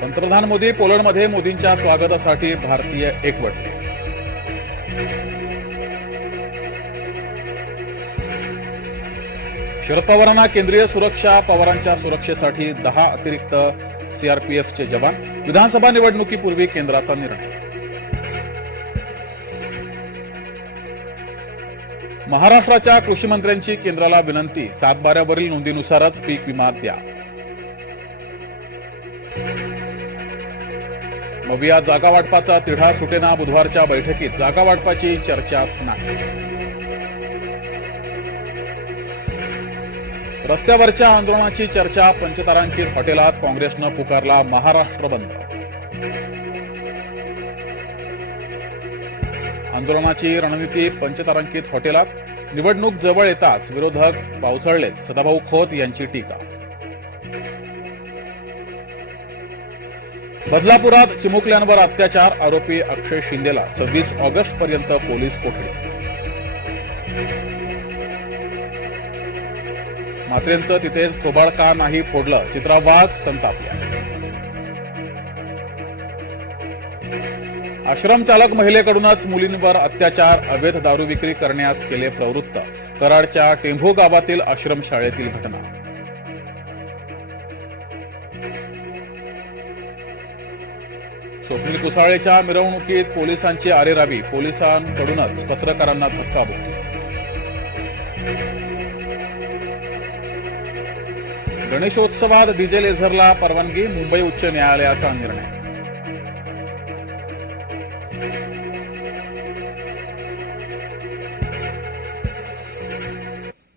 पंतप्रधान मोदी पोलंडमध्ये मोदींच्या स्वागतासाठी भारतीय एकवटले शरद पवारांना केंद्रीय सुरक्षा पवारांच्या सुरक्षेसाठी दहा अतिरिक्त सीआरपीएफचे जवान. विधानसभा निवडणुकीपूर्वी केंद्राचा निर्णय. महाराष्ट्राच्या कृषी मंत्र्यांची केंद्राला विनंती. सातबाऱ्यावरील नोंदीनुसारच पीक विमा द्या. मविया जागा वाटपाचा तिढा सुटेना बुधवारच्या बैठकीत. जागा वाटपाची चर्चाच नाही. रस्त्यावरच्या आंदोलनाची चर्चा पंचतारांकित हॉटेलात काँग्रेसनं पुकारला महाराष्ट्र बंद. आंदोलनाची रणनीती पंचतारांकित हॉटेलात. निवडणूक जवळ येताच विरोधक पावसळलेत. सदाभाऊ खोत यांची टीका. बदलापुरात चिमुकल्यांवर अत्याचार आरोपी अक्षय शिंदेला सव्वीस ऑगस्ट पर्यंत पोलीस कोठडी. मात्रेंचं तिथेच थोबाड का नाही फोडलं? चित्रा वाघ संतापल्या. आश्रम चालक महिलेकडूनच मुलींवर अत्याचार अवैध दारू विक्री करण्यास केले प्रवृत्त. कराडच्या टेंभू गावातील आश्रम शाळेतील घटना. स्वप्नील कुसाळेच्या मिरवणुकीत पोलिसांची आरेरावी. पोलिसांकडूनच पत्रकारांना धक्काबुक्की गणेशोत्सवात डीजे लेझरला परवानगी मुंबई उच्च न्यायालयाचा निर्णय.